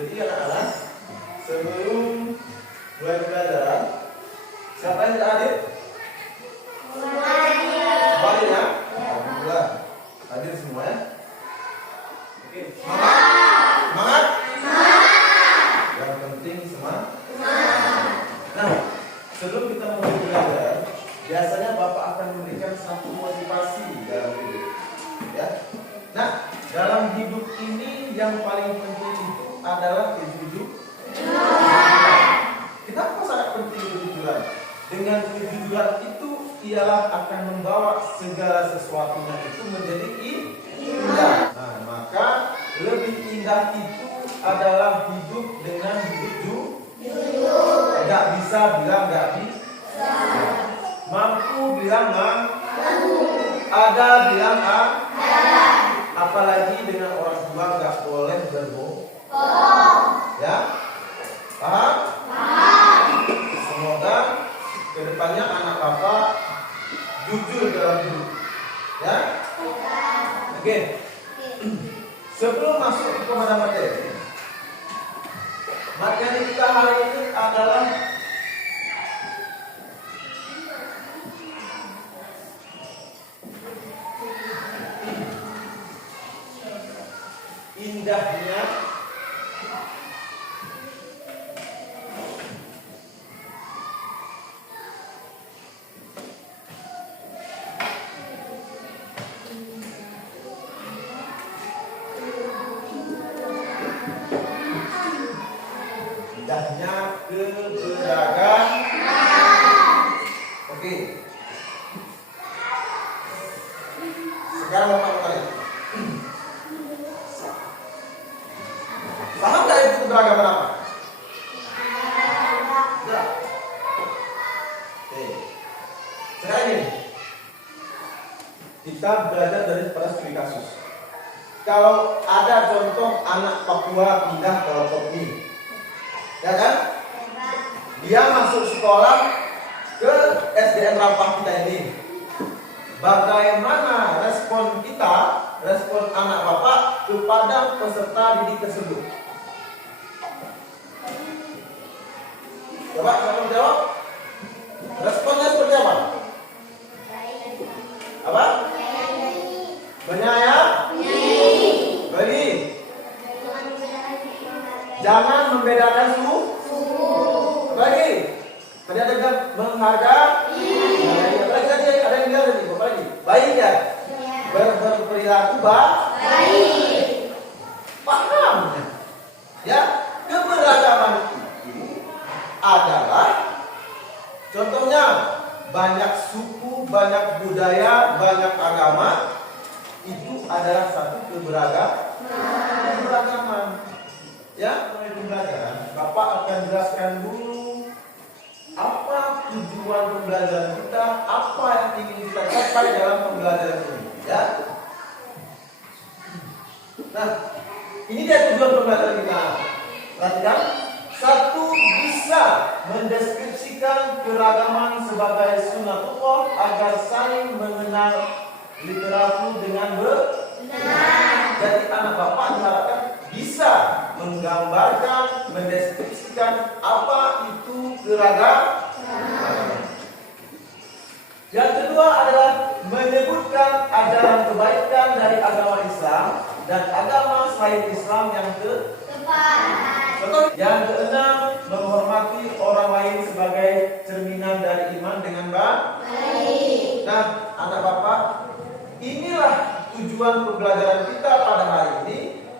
Jadi anak-anak, sebelum mulai pembelajaran, siapa yang tidak hadir? Kembali ya. Alhamdulillah hadir semua ya. Oke, semangat. Yang penting semangat. Nah, sebelum kita mulai belajar, biasanya Bapak akan memberikan satu motivasi dalam hidup. Ya. Nah, dalam hidup ini yang paling penting itu adalah kejujuran. Kenapa sangat penting kejujuran? Dengan kejujuran itu ialah akan membawa segala sesuatunya itu menjadi indah. Nah, maka lebih indah itu adalah hidup dengan hidup jujur. Gak bisa bilang gak bisa. Mampu bilang mampu. Ada bilang ada. Apalagi dengan orang tua gak boleh berbohong. Ya, paham? Semoga kedepannya anak Bapak jujur dalam hidup. Ya. Oke. Sebelum masuk kepada materi, materi kita hari ini adalah indahnya keberagaman. Oke. Sekarang Bapak kali. Paham nggak itu keberagaman apa? Tidak. Oke. Sekarang ini kita belajar dari studi kasus. Kalau ada contoh anak Papua pindah ke Lombok, ya kan? Dia masuk sekolah ke SDN Rampah kita ini. Bagaimana respon kita, respon anak Bapak kepada peserta didik tersebut? Coba siapa jawab? Responnya seperti apa? Apa? Menyayang? Bagi? Jangan membedakan suku. Lagi. Tadi ada yang menghargai. Lagi ada yang bilang tadi, apa lagi? Baik ya. Berperilaku baik. Paham? Ya, keberagaman itu adalah contohnya banyak suku, banyak budaya, banyak agama. Itu adalah satu keberagaman. Ya, mulai pembelajaran, Bapak akan jelaskan dulu apa tujuan pembelajaran kita, apa yang ingin kita capai dalam pembelajaran ini. Ya. Nah, ini dia tujuan pembelajaran kita. Perhatikan, satu, bisa mendeskripsikan keragaman sebagai sunatullah agar saling mengenal literatur dengan benar. Jadi anak Bapak diharapkan bisa menggambarkan, mendeskripsikan apa itu keragaman. Yang kedua adalah menyebutkan ajaran kebaikan dari agama Islam dan agama selain Islam yang tepat. Contoh yang keenam, menghormati orang lain sebagai cerminan dari iman dengan baik. Nah, anak Bapak, inilah tujuan pembelajaran kita pada hari ini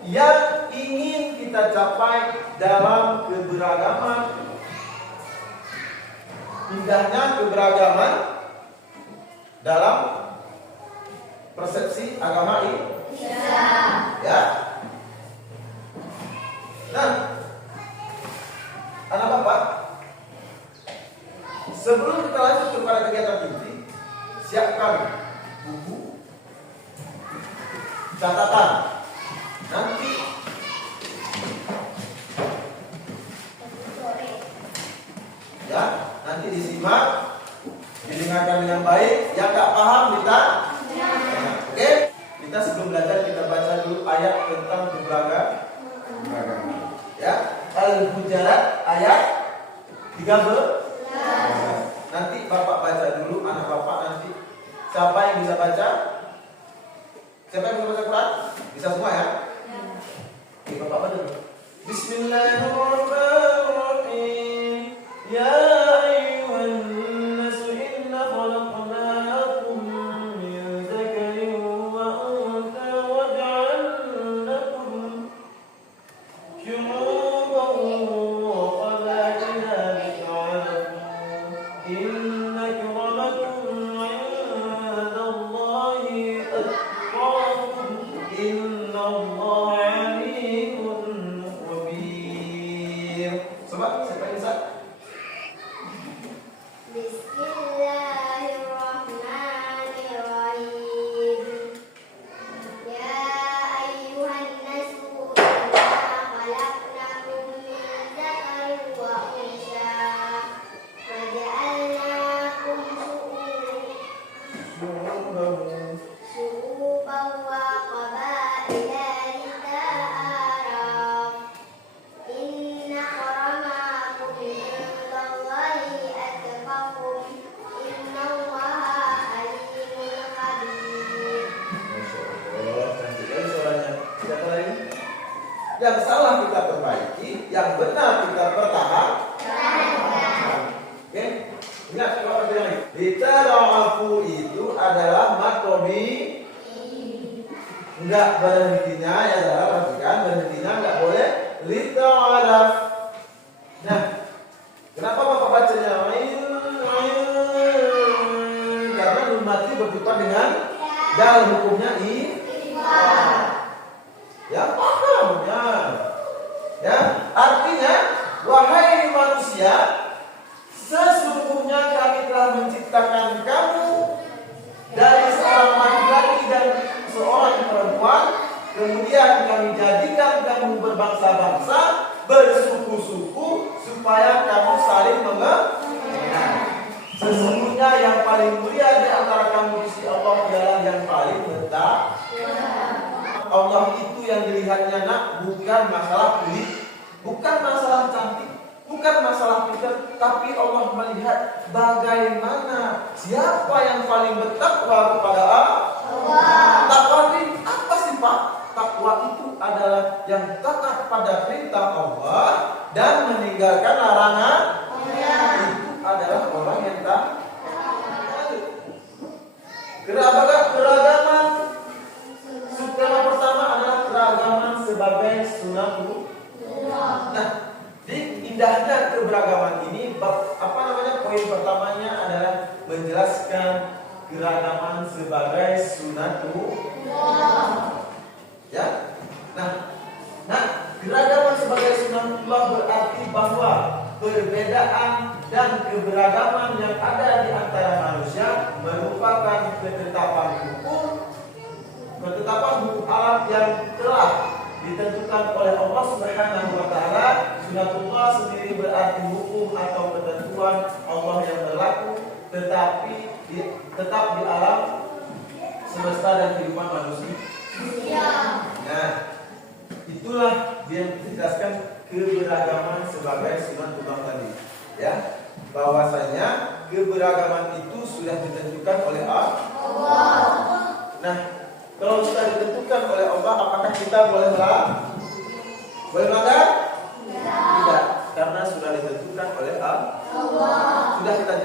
yang ingin kita capai dalam keberagaman. Indahnya keberagaman dalam persepsi agama ini. Ya. Nah, anak Bapak, sebelum kita lanjut kepada kegiatan inti, siapkan buku, catatan. Nanti ya, nanti disimak, didengarkan dengan baik. Yang tak paham kita, oke? Kita sebelum belajar kita baca dulu ayat tentang keberagaman. Ya. Nanti Bapak baca dulu, anak Bapak nanti. Siapa yang bisa baca? Siapa yang bisa baca Quran? Bisa semua ya? Oke, Bapak baca dulu. Bismillahirrahmanirrahim. Ya ayyuhan nasu inna khalaqnakum min dzakarin wa untha wa ja'alnakum syu'uban wa qabaila lita'arafu. Inna akramakum 'indallahi atqakum. Innallaha 'alimun khabir. Coba siapa yang bisa? Bismillahirrahmanirrahim. Ya ayyuhan nasu inna khalaqnakum min dzakarin wa untha wa ja'alnakum syu'uban wa qabaila lita'arafu. Inna akramakum 'indallahi atqakum. Innallaha 'alimun khabir. Masya Allah, cantik sekali suaranya. Siapa lagi? Yang salah kita perbaiki, yang benar kita pertahankan. Oke? Ingat kalau bilang lagi. Lita'arafu itu adalah matobi. Enggak berhentinya ya adalah perhatikan berhentinya enggak boleh lita'araf. Nah, kenapa Bapak bacanya karena nun mati berputar dengan dal, hukumnya ya paham ya. Ya, artinya wahai manusia, sesungguhnya kami telah menciptakan kamu dari seorang laki-laki dan seorang perempuan, kemudian kami jadikan kamu berbangsa-bangsa, bersuku-suku, supaya kamu saling mengenal. Sesungguhnya yang paling mulia di antara kamu di sisi Allah ialah yang paling bertakwa. Allah itu yang dilihatnya nak bukan masalah kulit, bukan masalah cantik, bukan masalah pintar, tapi Allah melihat bagaimana siapa yang paling bertakwa kepada Allah. Takwa itu apa sih Pak? Takwa itu adalah yang taat pada perintah Allah dan meninggalkan larangan. Itu adalah orang yang takwa. Keragaman. Subtema pertama adalah keragaman sebagai sunatullah. Nah, di indahnya keberagaman ini, poin pertamanya adalah menjelaskan keragaman sebagai sunatullah. Ya. Nah, keragaman sebagai sunatullah berarti bahwa perbedaan dan keberagaman yang ada di antara manusia merupakan ketetapan hukum alam yang telah ditentukan oleh Allah Subhanahu wa taala. Sunatullah sendiri berarti hukum atau ketentuan Allah yang berlaku tetap di alam semesta dan kehidupan manusia. Nah, itulah yang dijelaskan keberagaman sebagai sunatullah tadi. Ya, bahwasanya keberagaman itu sudah ditentukan oleh Allah. Nah, kalau sudah ditentukan oleh Allah, apakah kita boleh melanggar? Tidak, karena sudah ditentukan oleh Allah. Sudah kita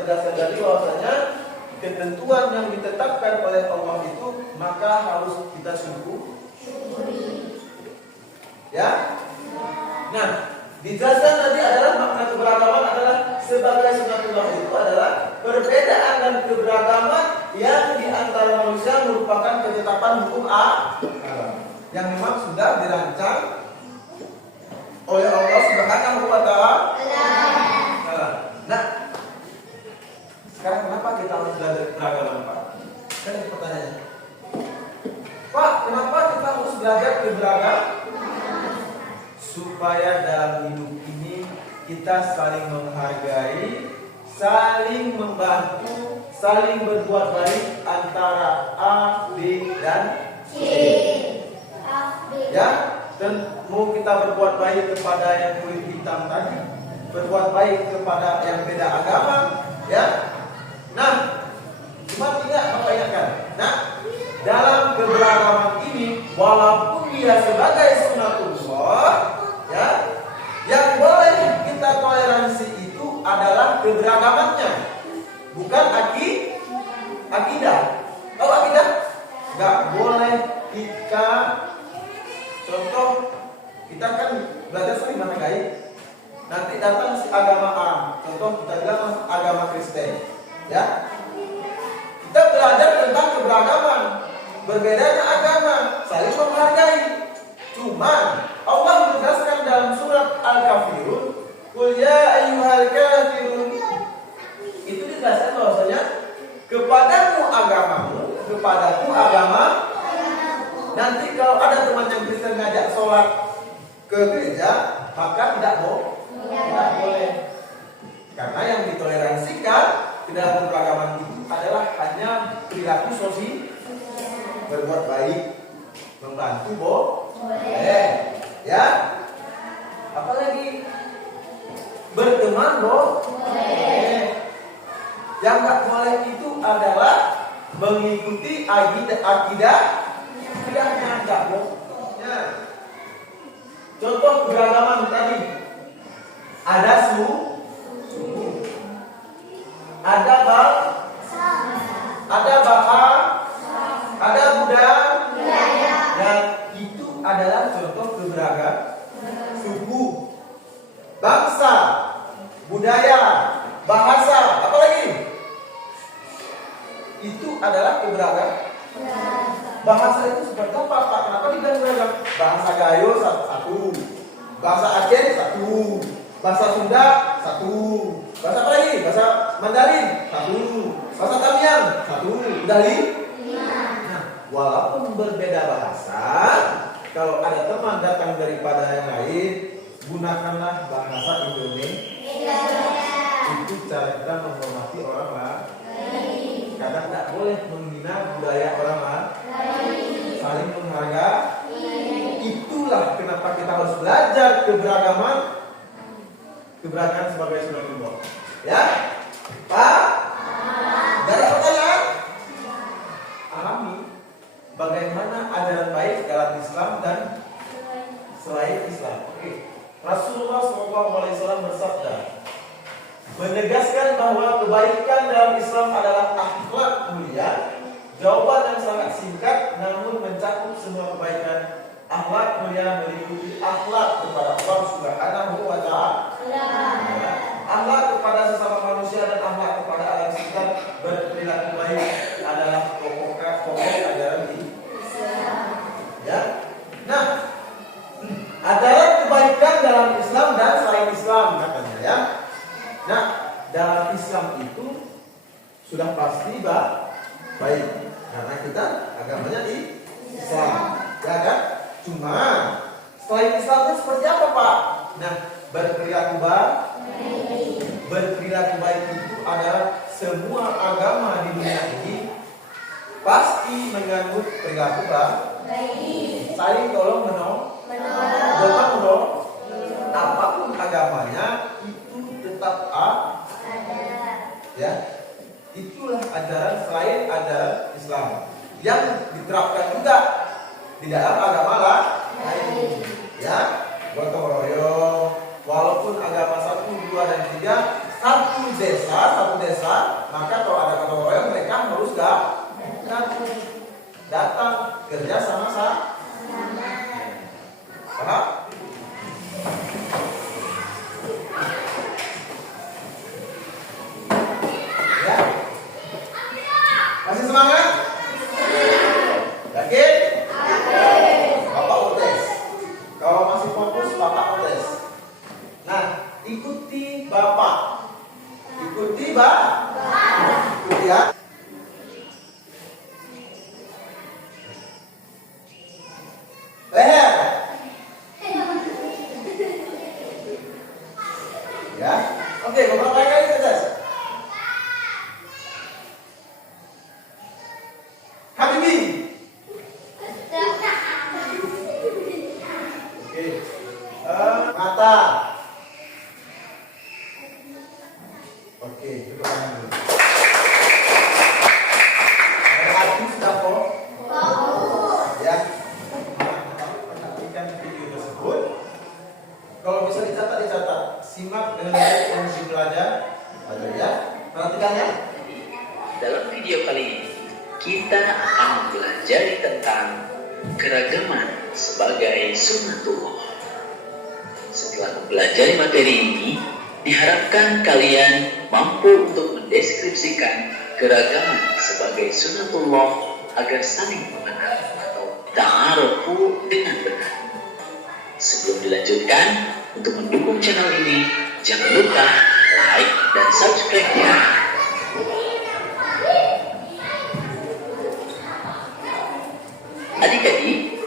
jelaskan tadi bahwasanya ketentuan yang ditetapkan oleh Allah itu maka harus kita syukuri. Ya. Nah, dijelaskan tadi adalah makna keberagaman adalah sebagai sunatullah itu adalah perbedaan dan keberagaman yang di antara manusia merupakan ketetapan hukum yang memang sudah dirancang oleh Allah Subhanahu wa taala. Nah, sekarang kenapa kita harus belajar keberagaman, Pak? Kan pertanyaannya. Pak, kenapa kita harus belajar keberagaman? Supaya dalam hidup ini kita saling menghargai, saling membantu, saling berbuat baik antara A, B, dan C. Ya, dan mau kita berbuat baik kepada yang kulit hitam tadi, berbuat baik kepada yang beda agama, ya. Nah, cuma tidak Bapak ingatkan. Nah, dalam keberagaman ini, walaupun dia sebagai sunatullah, ya, yang boleh kita toleransi itu adalah keberagamannya, bukan akidah. Tahu akidah? Gak boleh kita, contoh, kita kan belajar sering menghargai. Nanti datang si agama A, contoh kita bilang agama Kristen, ya. Kita belajar tentang keberagaman, berbedanya agama, saling menghargai. Cuman Allah menegaskan dalam surat Al-Kafirun, "Qul ya ayyuhal kafirun." Itu dijelaskan bahwasanya kepadamu agamamu, kepadaku agama. Nanti kalau ada teman yang Kristen ngajak sholat ke gereja, maka tidak boleh. Karena yang ditoleransikan di dalam keberagaman itu adalah hanya perilaku sosial, berbuat baik, membantu boleh, ya. Apalagi berteman boleh. Yang nggak boleh itu adalah mengikuti akidahnya nggak boleh. Contoh keberagaman tadi, ada suku, ada bahasa, ada budaya. Dan itu adalah contoh keberagaman. Suku, bangsa, budaya, bahasa, apa lagi? Itu adalah keberagaman. Bahasa itu seperti apa, Pak? Kenapa dibilang beragam? Bahasa Gayo satu, bahasa Aceh satu, bahasa Sunda satu, bahasa apa lagi? Bahasa Mandarin satu, bahasa Tamiang satu, udah Nah, walaupun berbeda bahasa, kalau ada teman datang daripada yang lain, gunakanlah bahasa Indonesia. Itu cara kita menghormati orang lain. Karena tidak boleh menghina budaya orang lain, saling menghargai. Itulah kenapa kita harus belajar keberagaman sebagai sunatullah. Ya, Pak? Gak ada pertanyaan? Alami bagaimana ajaran baik dalam Islam dan selain Islam. Oke. Rasulullah SAW bersabda, menegaskan bahwa kebaikan dalam Islam adalah akhlak mulia. Jawaban yang sangat singkat namun mencakup semua kebaikan. Akhlak mulia meliputi akhlak kepada Allah Subhanahu wa Ta'ala, akhlak kepada sesama manusia, dan akhlak kepada alam sekitar. Berperilaku baik adalah pokok ajaran Islam. Ya. Nah, ajaran kebaikan dalam Islam dan selain Islam katanya, ya. Nah, dalam Islam itu sudah pasti baik, karena kita agamanya Islam, ya kan? Cuma selain Islam itu seperti apa, Pak? Nah, berperilaku baik itu adalah semua agama di dunia ini pasti menganut perilaku baik, saling tolong menolong, apapun agamanya itu tetap ya. Itulah ajaran selain ajaran Islam yang diterapkan juga di dalam agama lain, ya. Gotong royong, walaupun agama 1, 2, dan 3 satu desa, maka kalau ada gotong royong mereka harus datang kerja sama-sama. Paham? Ya. Masih semangat? Yakin? Bapak utes. Kalau masih fokus, Bapak utes. Nah, ikuti Bapak. Ikuti ya. berarti sudah kok. Ya. Perhatikan video tersebut. Kalau bisa dicatat. Simak dengan baik dan belajar. Ya. Perhatikan ya. Dalam video kali ini kita akan mempelajari tentang keragaman sebagai sunnatullah. Setelah mempelajari materi ini, diharapkan kalian mampu untuk mendeskripsikan keragaman sebagai sunnatullah agar saling mengenal atau ta'arufu dengan benar. Sebelum dilanjutkan, untuk mendukung channel ini, jangan lupa like dan subscribe-nya. Adik-adik,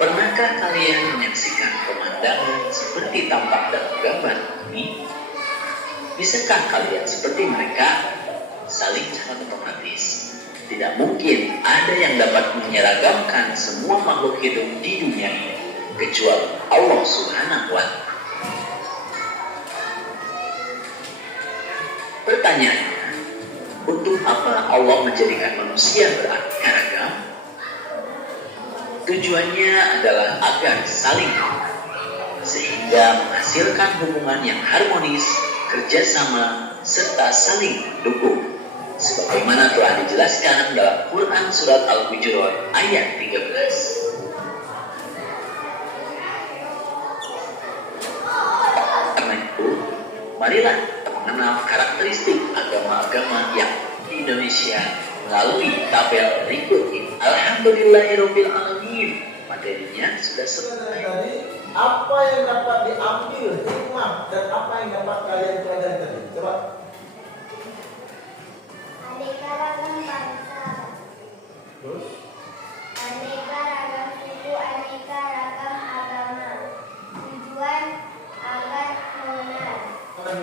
pernahkah kalian menyaksikan pemandangan seperti tampak dalam gambar ini? Bisakah kalian seperti mereka saling sangat otomatis? Tidak mungkin ada yang dapat menyeragamkan semua makhluk hidup di dunia ini kecuali Allah Subhanahu wa Ta'ala. Pertanyaannya, untuk apa Allah menjadikan manusia beraneka ragam? Tujuannya adalah agar saling sehingga menghasilkan hubungan yang harmonis, kerjasama, serta saling mendukung. Sebagaimana telah dijelaskan dalam Quran Surat Al-Hujurat ayat 13. Karena itu, marilah kita mengenal karakteristik agama-agama yang di Indonesia melalui tabel berikut ini. Alhamdulillahirabbil alamin. Materinya sudah selesai. Tadi apa yang dapat diambil hikmah dan apa yang dapat kalian pelajari tadi? Coba. Aneka ragam bangsa. Terus. Aneka ragam suku, aneka ragam agama. Tujuan agar mengenal. Nah,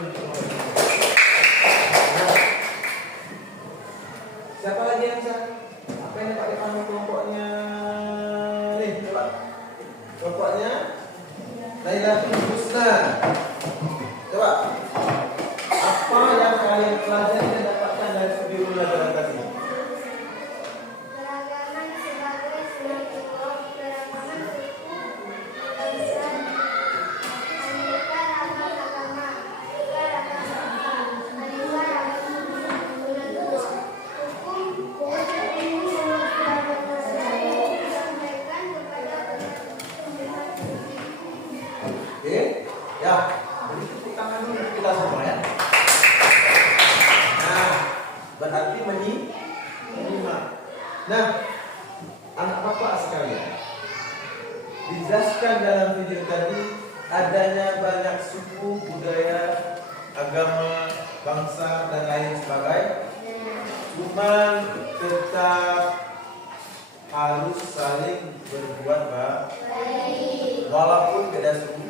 siapa lagi yang bisa? Apa yang dapat dipahami kelompoknya? Nih, coba. Kelompoknya Lailatul Husna. Coba. Apa yang kalian pelajari dan dapatkan dari video pelajaran tadi? Keragaman sebagai sunnatullah, keragaman suku, bangsa, aneka ragam agama, aneka ragam bangsa, aneka ragam sunnatullah. Hukum ini disampaikan kepada umat. Oke, ya. Jadi tepuk tangan dulu kita semua ya. Nah, berarti menyimak. Nah, anak bapak sekalian, dijelaskan dalam video tadi adanya banyak suku, budaya, agama, bangsa dan lain sebagainya. Cuman tetap harus saling berbuat baik, walaupun beda suku.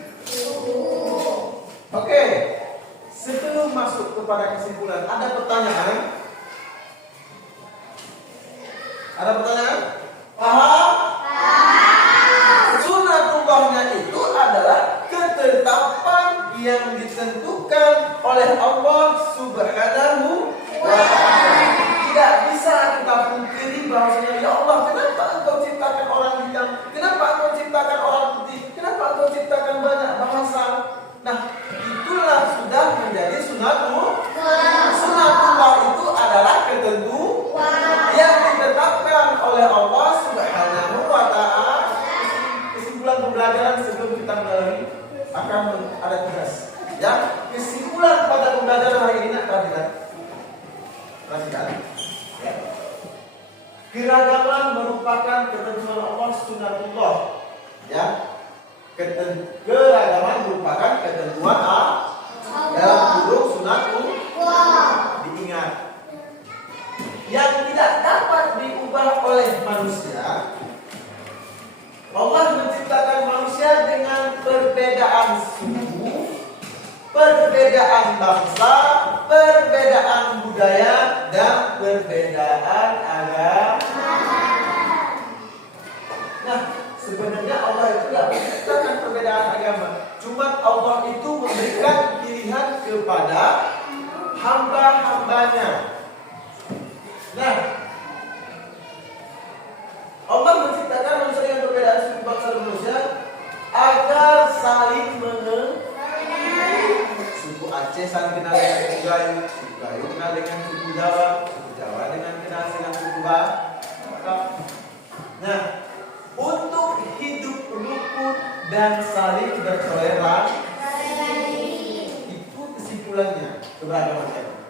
Oke, sebelum masuk kepada kesimpulan, ada pertanyaan? Ada pertanyaan? Paham? Sunnatullahnya itu adalah ketetapan yang ditentukan oleh Allah Subhanahu wa Ta'ala. Tidak bisa kita pungkiri bahwasanya ya Allah, kenapa Engkau ciptakan orang hitam? Kenapa Engkau ciptakan orang putih? Kenapa Engkau ciptakan banyak bahasa? Nah, itulah sudah menjadi sunnatullah. Sunnatullah itu adalah ketentuan yang ditetapkan oleh Allah Subhanahu wa Ta'ala. Kesimpulan pembelajaran sebelum kita melalui akan ada tugas. Ya, kesimpulan pada pembelajaran hari ini perhatikan. Ya. Keragaman merupakan ketentuan Allah sunnatullah. Ya. Keragaman merupakan ketentuan dalam kurung sunnatullah. Diingat. Yang tidak dapat diubah oleh manusia. Allah menciptakan manusia dengan perbedaan suku, perbedaan bangsa, perbedaan budaya, dan perbedaan agama. Nah, sebenarnya Allah itu tidak menciptakan perbedaan agama. Cuma Allah itu memberikan pilihan kepada hamba-hambanya. Nah, Nah, untuk hidup rukun dan saling bertoleransi, itu kesimpulannya keberagaman agama.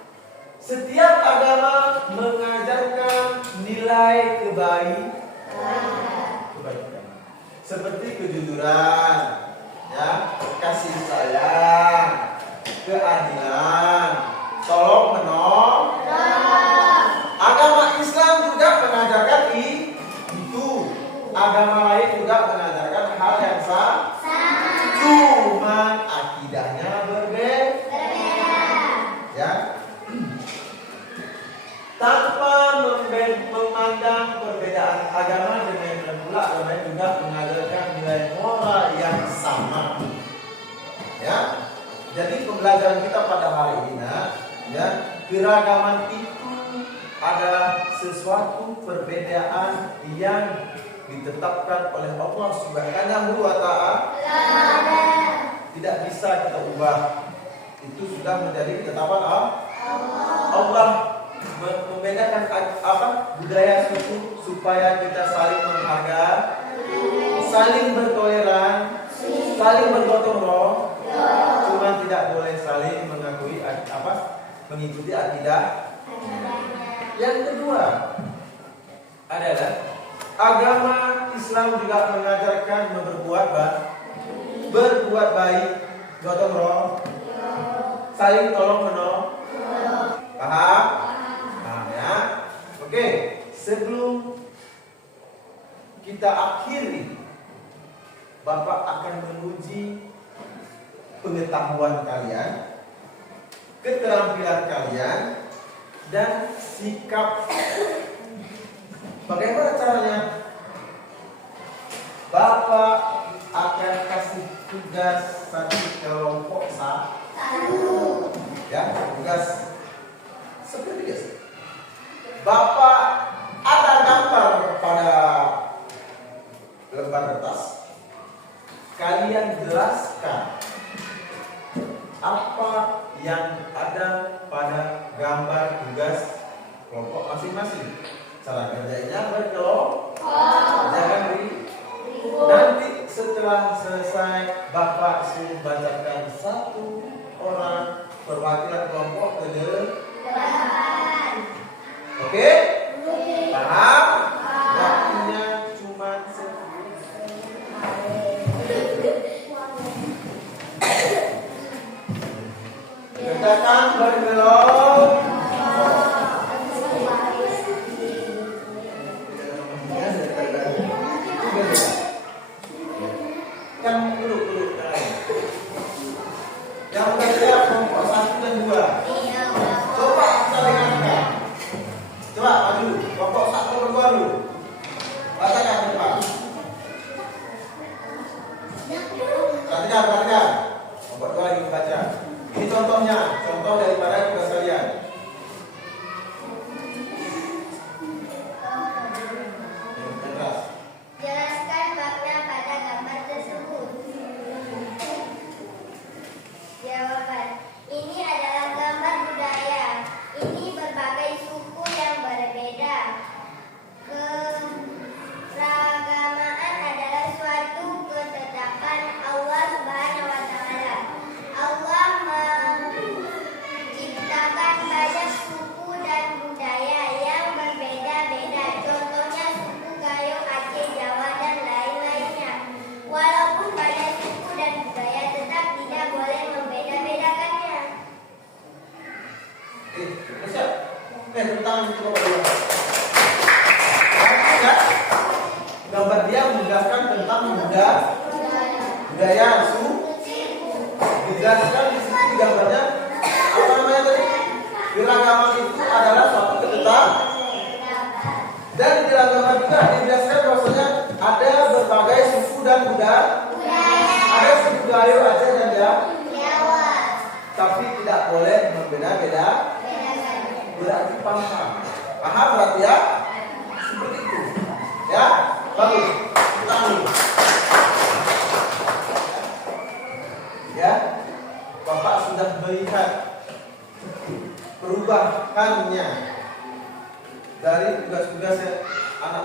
Setiap agama mengajarkan nilai kebaikan, seperti kejujuran, ya, kasih sayang, keadilan, tolong menolong. Agama Islam juga mengajarkan itu. Agama lain juga mengajarkan hal yang sama. Cuma akidahnya berbeda. Ya. Tanpa memandang perbedaan agama, dengan pula agama juga mengajarkan nilai moral yang sama. Ya. Jadi pembelajaran kita pada hari ini, ya, keragaman itu ada sesuatu perbedaan yang ditetapkan oleh Allah Subhanahu wa Ta'ala. Tidak bisa kita ubah. Itu sudah menjadi ketetapan Allah. Membedakan budaya suku supaya kita saling menghargai, saling bertoleran, saling bergotong royong. Cuma tidak boleh saling mengikuti akidah. Yang kedua adalah agama Islam juga mengajarkan berbuat baik, gotong royong, saling tolong menolong. Paham? Paham ya? Oke, sebelum kita akhiri, Bapak akan menguji pengetahuan kalian, keterampilan kalian, dan sikap. Bagaimana caranya? Bapak akan kasih tugas satu kelompok ya, tugas seperti biasa. Bapak ada gambar pada lembar kertas. Kalian jelaskan apa yang ada pada gambar tugas kelompok masing-masing. Cara kerjanya berkelompok. Jangan nanti setelah selesai Bapak suruh bacakan satu orang perwakilan kelompok ke depan. Oke? Paham? Waktunya cuma 10 Kerjakan berkelompok. Yang dulu. Yang udah siap kelompok 1 dan 2. Coba kita dengarkan. Coba maju. Kelompok 1 dan 2 dulu. Bacakan ke depan. Perhatikan. Kelompok 2 lagi membaca. Ini contohnya, contoh daripada tugas kalian. Jelaskan makna pada gambar tersebut. Jawaban. Ini adalah gambar budaya. Ini berbagai suku yang berbeda. Keragamaan adalah suatu ketetapan Allah Subhanahu wa Ta'ala. Allah menciptakan banyak suku dan budaya yang berbeda-beda. Contohnya suku Gayo, Aceh, Jawa, dan lain-lainnya. Walaupun banyak suku dan budaya, tetap tidak boleh membeda-bedakannya. Siap. Tepuk tangan untuk Bapak dulu. Gambar dia menjelaskan tentang budaya suku. Dijelaskan di situ di gambarnya apa namanya tadi? Keragaman itu adalah suatu ketetapan. Dan di dalam gambar juga dijelaskan bahwasanya ada berbagai suku dan budaya. Ada suku Gayo, Aceh, dan Jawa. Tapi tidak boleh membeda-beda. Berarti paham. Paham berarti ya? Seperti itu. Ya? Bagus. Kita dulu. Ya? Bapak sudah melihat perubahannya dari tugas-tugas anak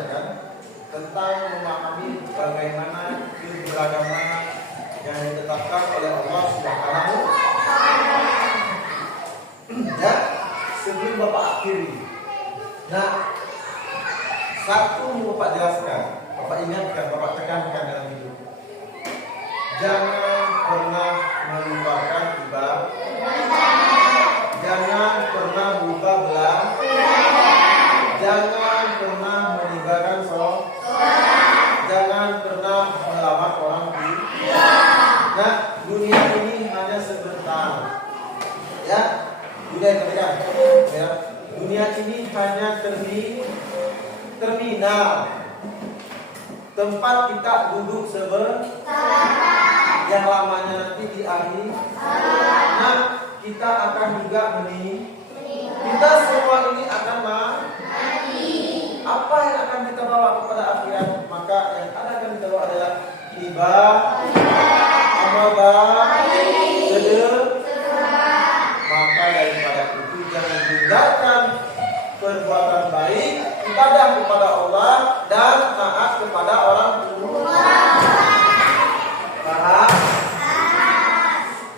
bacakan tentang memahami bagaimana keberagaman yang ditetapkan oleh Allah Subhanahu wa Ta'ala. Ya, sebelum Bapak akhiri. Nah, satu mau Bapak jelaskan, Bapak ingatkan, Bapak tekankan dalam hidup. Jangan pernah melupakan ibadah. Jangan pernah lupa belah. Jangan pernah meninggalkan sholat. Jangan pernah melawan orang tua. Nah, dunia ini hanya sebentar. Ya, dunia katakan. Ya, dunia ini hanya terminal. Tempat kita duduk sebentar. Yang lamanya nanti di akhir. Nah, kita akan juga kita semua ini akan mati. Apa yang akan kita bawa kepada akhirat? Maka yang akan kita bawa adalah ibadah, amal baik, sedekah. Maka daripada itu jangan tinggalkan perbuatan baik, ibadah kepada Allah dan taat kepada orang tua.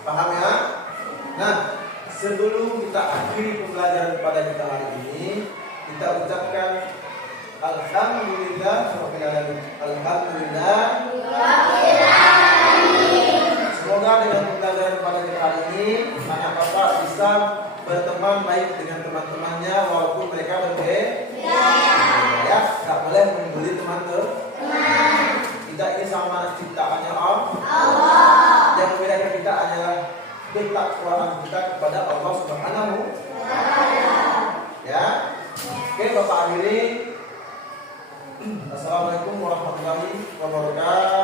Paham ya? Nah, sebelum kita akhiri pembelajaran pada kita hari ini, kita ucapkan Alhamdulillah. Alhamdulillah. Semoga dengan pembelajaran pada kita hari ini, anak bapak bisa berteman baik dengan teman-temannya walaupun mereka berbeda. Ya, tak boleh membuli teman kita ini sama ciptaannya Allah. Yang membedakan kita adalah ketakwaan kita kepada Allah Subhanahu wa Ta'ala. Ya. Oke, Bapak akhiri. Assalamualaikum warahmatullahi wabarakatuh.